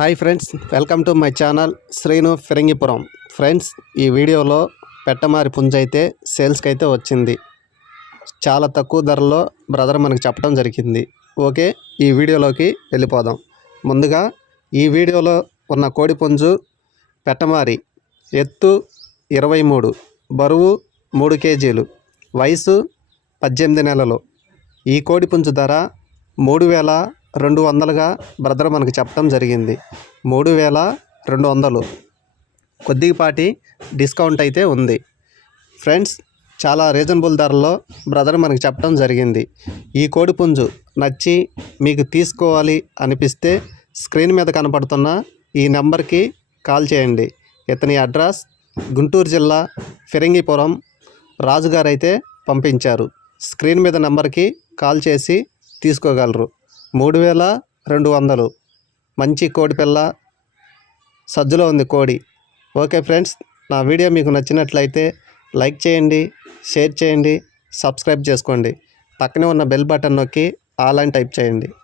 Hi friends welcome to my channel Srinu Phirangipuram. Friends ఈ వీడియోలో పెట్టమారి పుంజ అయితే సేల్స్కి అయితే వచ్చింది. చాలా తక్కువ ధరలో బ్రదర్ మనకు చెప్పడం జరిగింది. ఓకే ఈ వీడియోలోకి వెళ్ళిపోదాం. ముందుగా ఈ వీడియోలో ఉన్న కోడి పుంజు పెట్టమారి ఎత్తు ఇరవై మూడు బరువు మూడు కేజీలు వయసు పద్దెనిమిది నెలలు. ఈ కోడి పుంజు ధర మూడు వేల రెండు వందలుగా బ్రదర్ మనకు చెప్పడం జరిగింది. మూడు వేల రెండు వందలు. కొద్దిపాటి డిస్కౌంట్ అయితే ఉంది. ఫ్రెండ్స్ చాలా రీజనబుల్ ధరలో బ్రదర్ మనకు చెప్పడం జరిగింది. ఈ కోడి పుంజు నచ్చి మీకు తీసుకోవాలి అనిపిస్తే స్క్రీన్ మీద కనపడుతున్న ఈ నెంబర్కి కాల్ చేయండి. ఇతని అడ్రస్ గుంటూరు జిల్లా ఫిరంగిపురం రాజుగారు అయితే పంపించారు. స్క్రీన్ మీద నెంబర్కి కాల్ చేసి తీసుకోగలరు. మూడు వేల రెండు వందలు. మంచి కోడి పిల్ల. సజ్జులో ఉంది కోడి. ఓకే ఫ్రెండ్స్ నా వీడియో మీకు నచ్చినట్లయితే లైక్ చేయండి షేర్ చేయండి సబ్స్క్రైబ్ చేసుకోండి. పక్కనే ఉన్న బెల్ బటన్ నొక్కి ఆల్ అని టైప్ చేయండి.